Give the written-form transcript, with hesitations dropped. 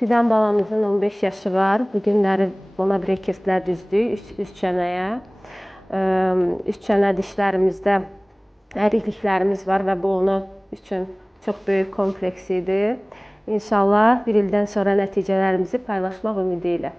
Fidan balamızın 15 yaşı var. Bu günləri ona breketlər düzdük üst çənəyə. Üst çənə dişlərimizdə ərikliklərimiz var və bu onun üçün çox böyük kompleks idi. İnşallah bir ildən sonra nəticələrimizi paylaşmaq ümidi ilə.